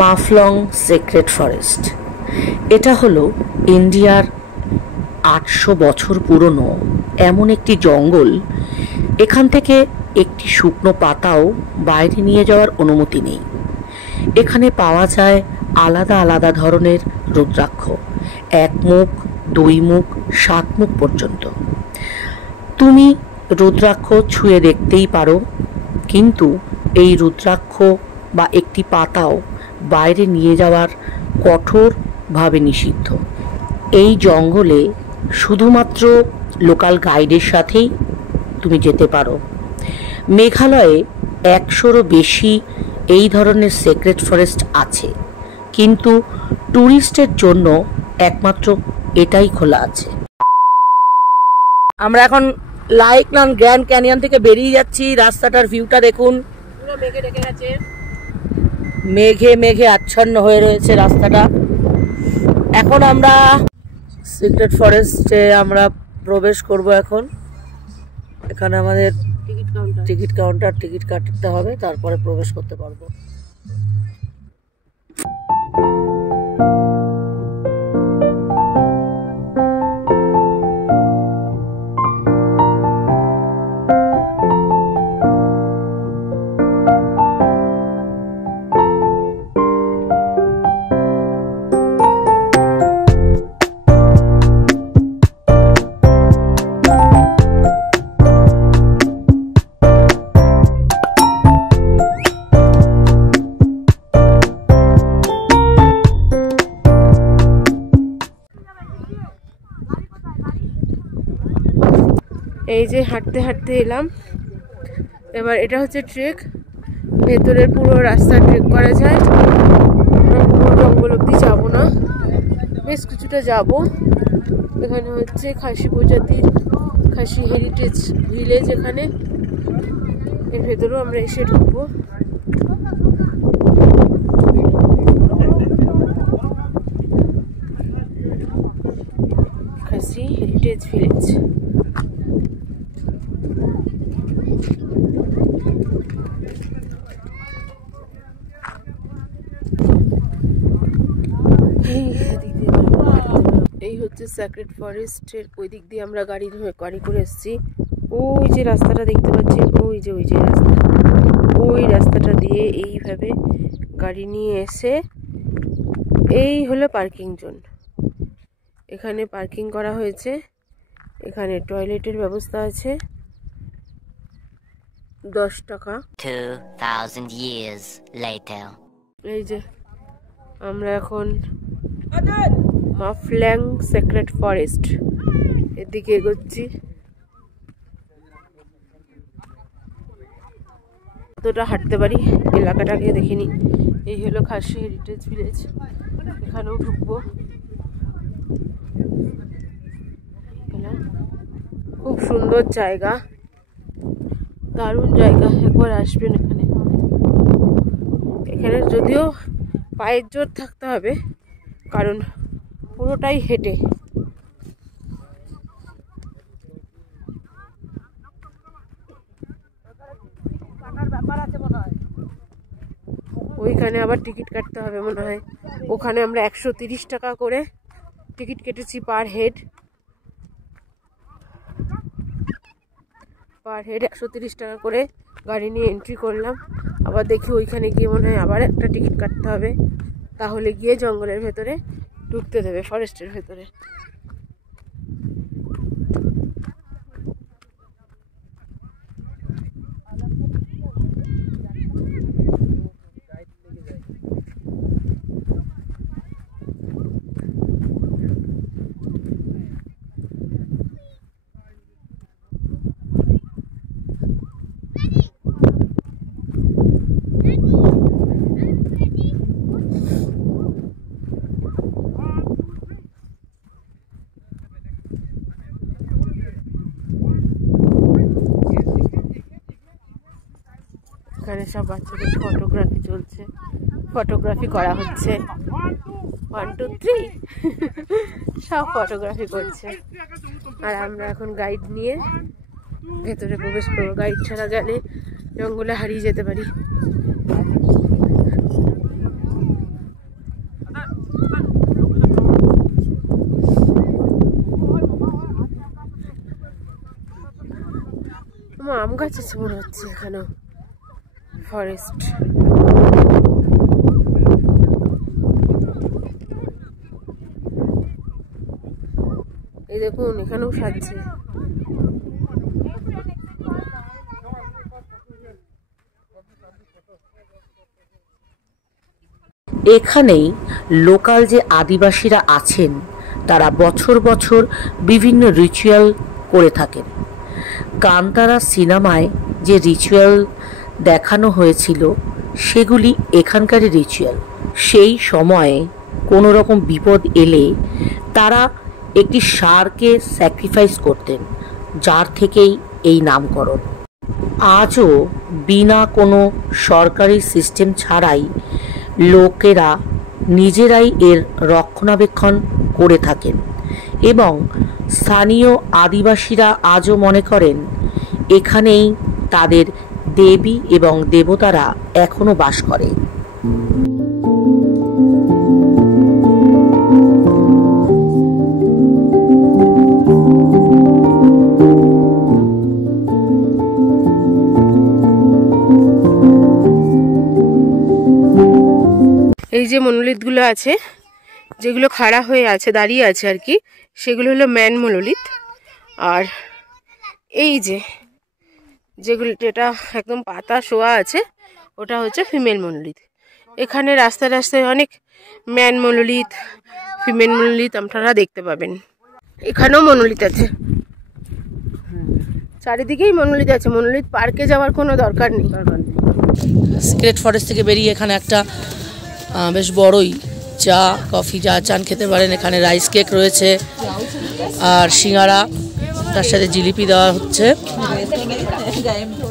Mawphlang secret forest. এটা হলো ইন্ডিয়ার ৮০০ বছর পুরনো এমন একটি জঙ্গল, এখান থেকে একটি শুকনো পাতাও বাইরে নিয়ে যাওয়ার অনুমতি নেই। এখানে পাওয়া যায় আলাদা আলাদা ধরনের রুদ্রাক্ষ, ১ মুখ, ২ মুখ, ৭ মুখ পর্যন্ত। তুমি রুদ্রাক্ষ ছুঁয়ে দেখতেই পারো, কিন্তু এই রুদ্রাক্ষ বা একটি পাতাও বাইরে নিয়ে যাওয়ার কঠোরভাবে নিষিদ্ধ। এই জঙ্গলে শুধুমাত্র লোকাল গাইডের সাথেই তুমি যেতে পারো। মেঘালয়ে ১০০রও বেশি এই ধরনের সিক্রেট ফরেস্ট আছে, কিন্তু ট্যুরিস্টের জন্য একমাত্র এটাই খোলা আছে। আমরা এখন লাইকনান গ্র্যান্ড ক্যানিয়ন থেকে বেরিয়ে যাচ্ছি। রাস্তাটার ভিউটা দেখুন, পুরো মেঘে ঢেকে গেছে, মেঘে মেঘে আচ্ছন্ন হয়ে রয়েছে রাস্তাটা। এখন আমরা সিক্রেট ফরেস্টে আমরা প্রবেশ করব। এখন এখানে আমাদের টিকিট কাউন্টার, টিকিট কাটতে হবে, তারপরে প্রবেশ করতে পারবো। এই যে হাঁটতে হাঁটতে এলাম। এবার এটা হচ্ছে ট্রেক, ভেতরের পুরো রাস্তা ট্রেক করা যায়। আমরা পুরো জঙ্গল অব্দি যাবো না, বেশ কিছুটা যাব। এখানে হচ্ছে খাসি প্রজাতির, খাসি হেরিটেজ ভিলেজ। এখানে এর ভেতরেও আমরা এসে ঢুকবো। খাসি হেরিটেজ ভিলেজ। এই হচ্ছে সিক্রেট ফরেস্টের ওই দিক দিয়ে আমরা গাড়ি করে এসেছি। ওই যে রাস্তাটা দেখতে পাচ্ছেন, ওই যে রাস্তা, ওই রাস্তাটা দিয়ে এইভাবে গাড়ি নিয়ে এসে এই হলো পার্কিং জোন। এখানে পার্কিং করা হয়েছে। এখানে টয়লেটের ব্যবস্থা আছে, 10 টাকা। 2000 years later. এই যে আমরা এখন মাফল্যাং সিক্রেট ফরেস্ট এদিকে এগোচ্ছি। কতটা হাঁটতে পারি এলাকাটাকে দেখিনি। এই হলো খাসি হেরিটেজ ভিলেজ, এখানেও ঢুকবো। খুব সুন্দর জায়গা, দারুণ জায়গা, একবার আসবেন এখানে। এখানে যদিও পায়ের জোর থাকতে হবে, কারণ পুরোটাই হেঁটে। ওইখানে আবার টিকিট কাটতে হবে মনে হয়। ওখানে আমরা 130 টাকা করে টিকিট কেটেছি পার হেড। 130 টাকা করে গাড়ি নিয়ে এন্ট্রি করলাম। আবার দেখি ওইখানে গিয়ে মনে হয় আবার একটা টিকিট কাটতে হবে, তাহলে গিয়ে জঙ্গলের ভেতরে ঢুকতে দেবে, ফরেস্টের ভেতরে। এখানে সব বাচ্চাদের ফটোগ্রাফি চলছে, ফটোগ্রাফি করা হচ্ছে। 1 2 3 সব ফটোগ্রাফি করছে। আর আমরা এখন গাইড নিয়ে ভেতরে প্রবেশ করবো। গাইড ছাড়া গেলে জঙ্গলে হারিয়ে যেতে পারি। গাছ আছে মনে হচ্ছে এখানেও, ফরেস্ট। এই দেখুন এখানেও সাজছে। এখানেই লোকাল যে আদিবাসীরা আছেন তারা বছর বছর বিভিন্ন রিচুয়াল করে থাকেন। কান্তারা সিনেমায় যে রিচুয়াল দেখানো হয়েছিল সেগুলি এখানকারই রিচুয়াল। সেই সময়ে কোনো রকম বিপদ এলে তারা একটি ষাঁড়কে স্যাক্রিফাইস করতেন, যার থেকেই এই নামকরণ। আজও বিনা কোনো সরকারি সিস্টেম ছাড়াই লোকেরা নিজেরাই এর রক্ষণাবেক্ষণ করে থাকেন এবং স্থানীয় আদিবাসীরা আজও মনে করেন এখানেই তাদের দেবী এবং দেবতারা এখনো বাস করে। এই যে মনোলিথগুলো আছে, যেগুলো খাড়া হয়ে আছে, দাঁড়িয়ে আছে আর কি, সেগুলো হলো ম্যান মনোলিথ। আর এই যেগুলো যেটা একদম পাতা শোয়া আছে ওটা হচ্ছে ফিমেল মনোলিথ। এখানে রাস্তায় রাস্তায় অনেক ম্যান মনোলিথ, ফিমেল মনোলিথ আপনারা দেখতে পাবেন। এখানেও মনোলিথ আছে, চারিদিকেই মনোলিথ আছে। মনোলিথ পার্কে যাওয়ার কোনো দরকার নেই। সিক্রেট ফরেস্ট থেকে বেরিয়ে এখানে একটা বেশ বড়ই চা কফি যা চান খেতে পারেন। এখানে রাইস কেক রয়েছে আর সিঙ্গারা, তার সাথে জিলিপি দেওয়া হচ্ছে।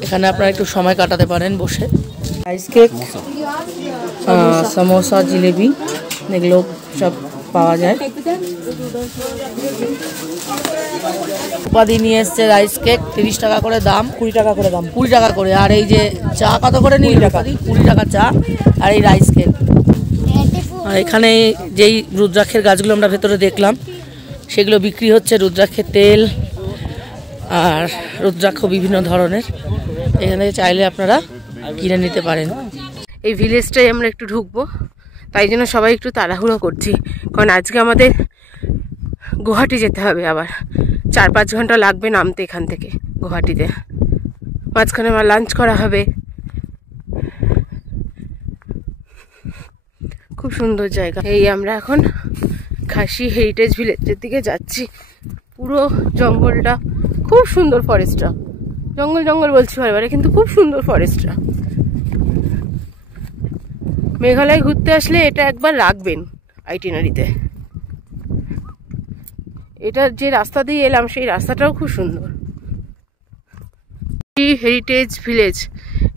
এখানে আপনারা একটু সময় কাটাতে পারেন বসে। রাইস কেক, সমোসা, জিলিপি এগুলো সব পাওয়া যায়। উপাধি নিয়ে এসছে রাইস কেক, 30 টাকা করে দাম, 20 টাকা করে দাম, 20 টাকা করে। আর এই যে চা কত করে নিল? 20 টাকা চা আর এই রাইস কেক। আর এখানে যেই রুদ্রাক্ষের গাছগুলো আমরা ভেতরে দেখলাম সেগুলো বিক্রি হচ্ছে, রুদ্রাক্ষের তেল আর রুদ্রাক্ষ বিভিন্ন ধরনের। এখানে চাইলে আপনারা কিনে নিতে পারেন। এই ভিলেজটাই আমরা একটু ঢুকবো, তাই জন্য সবাই একটু তাড়াহুড়ো করছি, কারণ আজকে আমাদের গুয়াহাটি যেতে হবে। আবার 4-5 ঘন্টা লাগবে নামতে এখান থেকে গুয়াহাটিতে। মাঝখানে আমার লাঞ্চ করা হবে। খুব সুন্দর জায়গা। এই আমরা এখন খাসি হেরিটেজ ভিলেজের দিকে যাচ্ছি। পুরো জঙ্গলটা খুব সুন্দর, ফরেস্টটা জঙ্গল জঙ্গল বলছি বারে, কিন্তু খুব সুন্দর ফরেস্টটা। মেঘালয় ঘুরতে আসলে এটা একবার রাখবেন আইটিনারিতে। এটা যে রাস্তা দিয়ে এলাম সেই রাস্তাটাও খুব সুন্দর। হেরিটেজ ভিলেজ,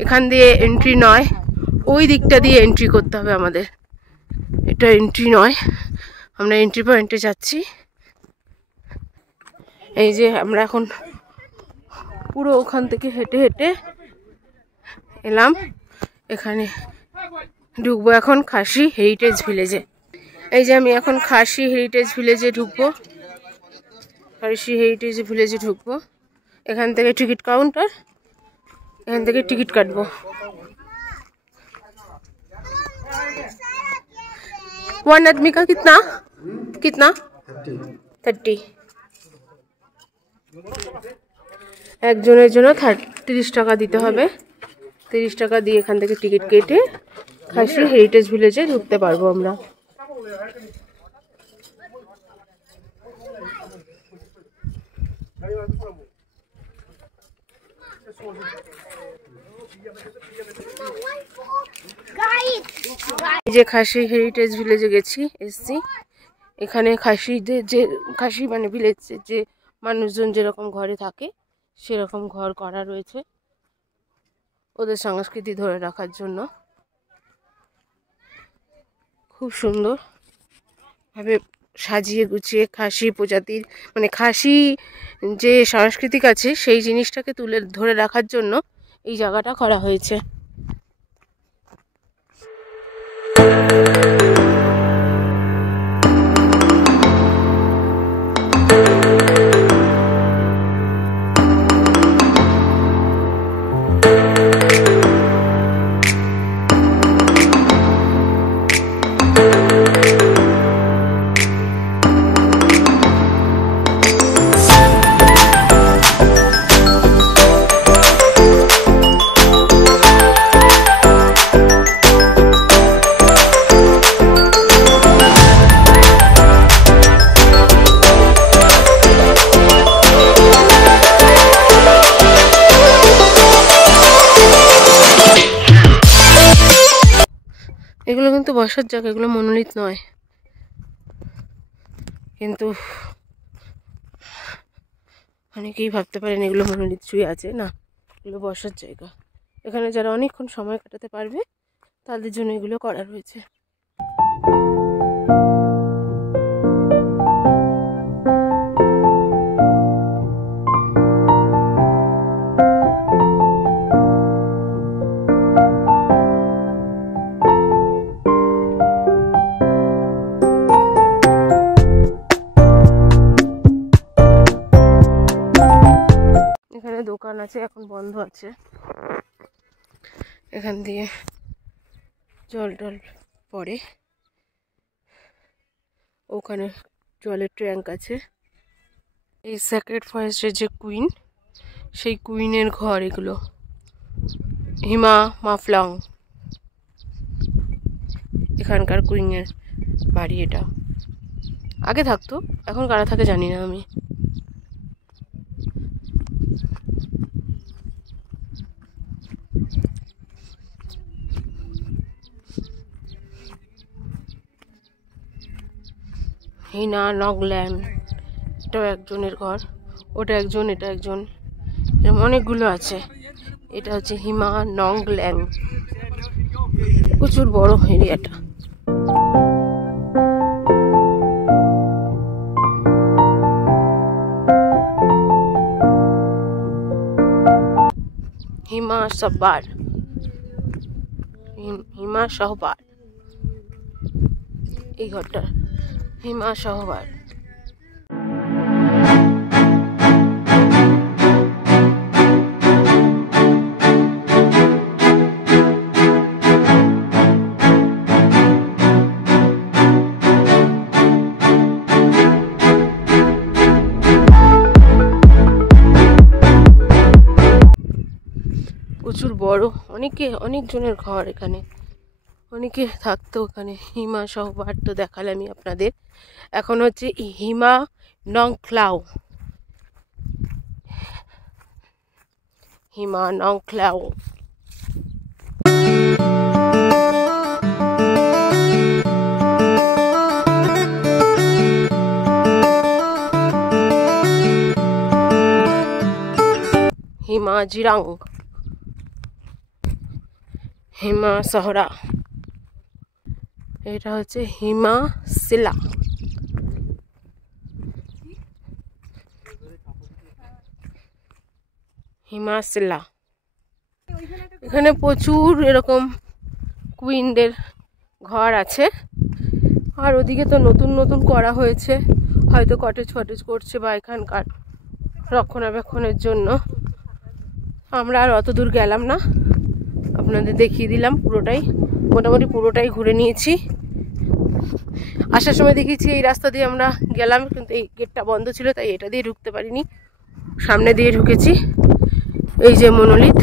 এখান দিয়ে এন্ট্রি নয়, ওই দিকটা দিয়ে এন্ট্রি করতে হবে আমাদের। এটা এন্ট্রি নয়, আমরা এন্ট্রি পয়েন্টে যাচ্ছি। এই যে আমরা এখন পুরো ওখান থেকে হেঁটে হেঁটে এলাম, এখানে ঢুকবো এখন খাসি হেরিটেজ ভিলেজে। এই যে আমি এখন খাসি হেরিটেজ ভিলেজে ঢুকবো, খাসি হেরিটেজ ভিলেজে ঢুকবো। এখান থেকে টিকিট কাউন্টার, এখান থেকে টিকিট কাটবো। वन आदमी का कितना कितना 30। একজনের জন্য 30 টাকা দিতে হবে। 30 টাকা দিয়ে এখান থেকে টিকিট কেটে খাসি হেরিটেজ ভিলেজে ঢুকতে পারবো আমরা। এই যে খাসি হেরিটেজ ভিলেজে এসছি। এখানে খাসিদের যে খাসি মানে ভিলেজের যে মানুষজন যেরকম ঘরে থাকে সেরকম ঘর করা রয়েছে ওদের সংস্কৃতি ধরে রাখার জন্য। খুব সুন্দর ভাবে সাজিয়ে গুছিয়ে খাসি প্রজাতির মানে খাসি যে সাংস্কৃতিক আছে সেই জিনিসটাকে তুলে ধরে রাখার জন্য এই জায়গাটা করা হয়েছে। এগুলো কিন্তু বসার জায়গা, এগুলো মনোলিথ নয়, কিন্তু অনেকেই ভাবতে পারেন এগুলো মনোলিথ শুয়ে আছে, না এগুলো বসার জায়গা। এখানে যারা অনেকক্ষণ সময় কাটাতে পারবে তাদের জন্য এগুলো করা রয়েছে। এখানে দোকান আছে, এখন বন্ধ আছে। এখান দিয়ে জল টল পড়ে, ওখানে জলের ট্যাঙ্ক আছে। এই সেক্রেট ফরেস্টের যে কুইন, সেই কুইনের ঘর এগুলো, হিমা মাফলং এখানকার কুইনের বাড়ি। এটা আগে থাকতো, এখন কারা থাকে জানি না আমি। হিনা নংল্যাং, এটাও একজনের ঘর, ওটা একজন, এটা একজন, এরকম অনেকগুলো আছে। এটা হচ্ছে হিমা নংল্যাং, প্রচুর বড় এরিয়াটা। হিমা সহবার, হিমা সহবার, এই ঘরটা হিমা সহবার। প্রচুর বড়, অনেকজনের ঘর এখানে, অনেকে থাকতো ওখানে। হিমা সহবার তো দেখালাম আমি আপনাদের। এখন হচ্ছে হিমা নংক্লাও, হিমা নংক্লাও। হিমা জিরাং, হিমা সহরা, এটা হচ্ছে হিমা শিলা। হিমা শিলা, এখানে প্রচুর এরকম কুইনদের ঘর আছে। আর ওদিকে তো নতুন নতুন করা হয়েছে, হয়তো কটেজ ফটেজ করছে বা এখানকার রক্ষণাবেক্ষণের জন্য। আমরা আর অত দূর গেলাম না, আপনাদের দেখিয়ে দিলাম পুরোটাই, মোটামুটি পুরোটাই ঘুরে নিয়েছি। আসার সময় দেখেছি এই রাস্তা দিয়ে আমরা গেলাম, কিন্তু এই গেটটা বন্ধ ছিল, তাই এটা দিয়ে ঢুকতে পারিনি, সামনে দিয়ে ঢুকেছি। এই যে মনোলিথ,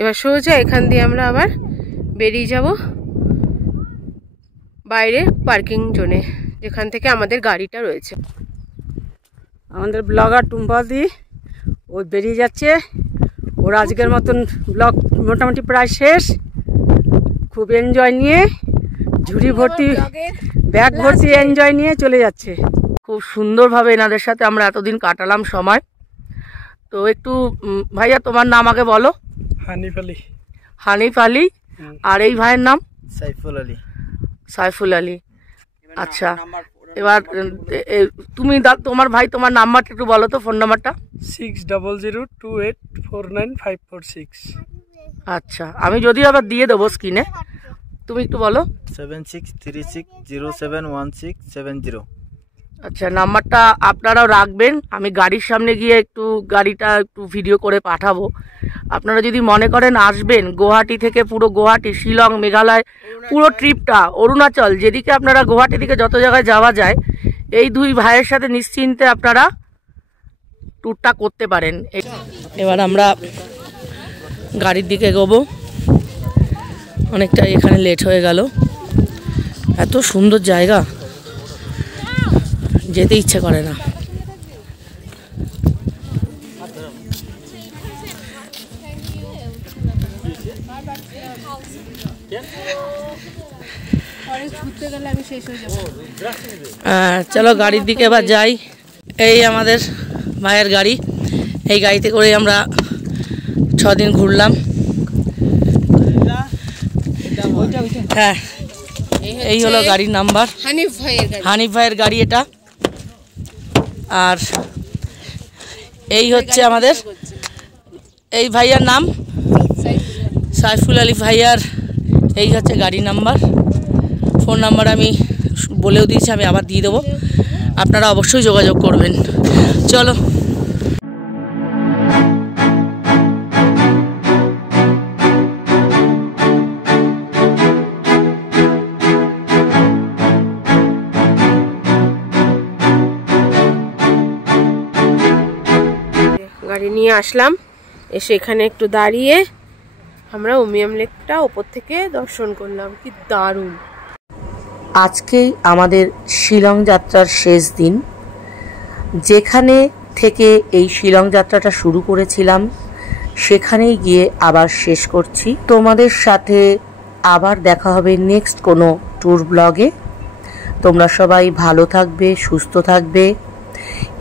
এবার সোজা এখান দিয়ে আমরা আবার বেরিয়ে যাব বাইরে পার্কিং জোনে, যেখান থেকে আমাদের গাড়িটা রয়েছে। আমাদের ব্লগার টুম্পাদি ও বেরিয়ে যাচ্ছে, ওর আজকের মতন ব্লগ মোটামুটি প্রায় শেষ। খুব এনজয় নিয়ে, ঝুড়ি ভর্তি ব্যাগ ভর্তি এনজয় নিয়ে চলে যাচ্ছে। খুব সুন্দরভাবে এনাদের সাথে আমরা এতদিন কাটালাম সময়। তো একটু ভাইয়া তোমার নাম আগে বলো। হানিফ আলী। হানিফ আলী, আর এই ভাইয়ের নাম সাইফুল আলী। সাইফুল আলী, আচ্ছা। এবার তুমি তোমার ভাই তোমার নাম্বারটা একটু বলো তো, ফোন নাম্বারটা। 6002849546। আচ্ছা, আমি যদিও আবার দিয়ে দেবো স্ক্রিনে, তুমি একটু বলো। 7636071670। আচ্ছা, নাম্বারটা আপনারাও রাখবেন। আমি গাড়ির সামনে গিয়ে গাড়িটা একটু ভিডিও করে পাঠাবো। আপনারা যদি মনে করেন আসবেন, গুয়াহাটি থেকে পুরো গুয়াহাটি, শিলং, মেঘালয়, পুরো ট্রিপটা, অরুণাচল, যেদিকে আপনারা গুয়াহাটি থেকে যত জায়গায় যাওয়া যায়, এই দুই ভাইয়ের সাথে নিশ্চিন্তে আপনারা ট্যুরটা করতে পারেন। এবার আমরা গাড়ির দিকে এগোবো, অনেকটা এখানে লেট হয়ে গেল। এত সুন্দর জায়গা, যেতে ইচ্ছে করে না। ঘুরতে গেলে আমি শেষ হয়ে যাবো। চলো গাড়ির দিকে এবার যাই। এই আমাদের ভাইয়ের গাড়ি, এই গাড়িতে করে আমরা 6 দিন ঘুরলাম। হ্যাঁ, এই হলো গাড়ির নাম্বার, হানিফ ভাইয়ের গাড়ি এটা। আর এই হচ্ছে আমাদের এই ভাইয়ার নাম সাইফুল আলী ভাইয়ার, এই হচ্ছে গাড়ি নাম্বার। ফোন নাম্বার আমি বলেও দিয়েছি, আমি আবার দিয়ে দেবো, আপনারা অবশ্যই যোগাযোগ করবেন। চলো গাড়ি নিয়ে আসলাম, এসে এখানে একটু দাঁড়িয়ে আমরা উমিয়াম লেকটা ওপর থেকে দর্শন করলাম। কি দারুণ! আজকেই আমাদের শিলং যাত্রার শেষ দিন। যেখানে থেকে এই শিলং যাত্রাটা শুরু করেছিলাম সেখানেই গিয়ে আবার শেষ করছি। তোমাদের সাথে আবার দেখা হবে নেক্সট কোনো ট্যুর ব্লগে। তোমরা সবাই ভালো থাকবে, সুস্থ থাকবে,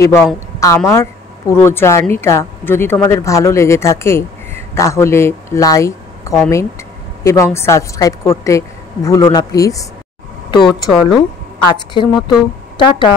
এবং আমার পুরো জার্নিটা যদি তোমাদের ভালো লেগে থাকে তাহলে লাইক, কমেন্ট এবং সাবস্ক্রাইব করতে ভুলো না প্লিজ। তো চলো আজকের মতো টাটা।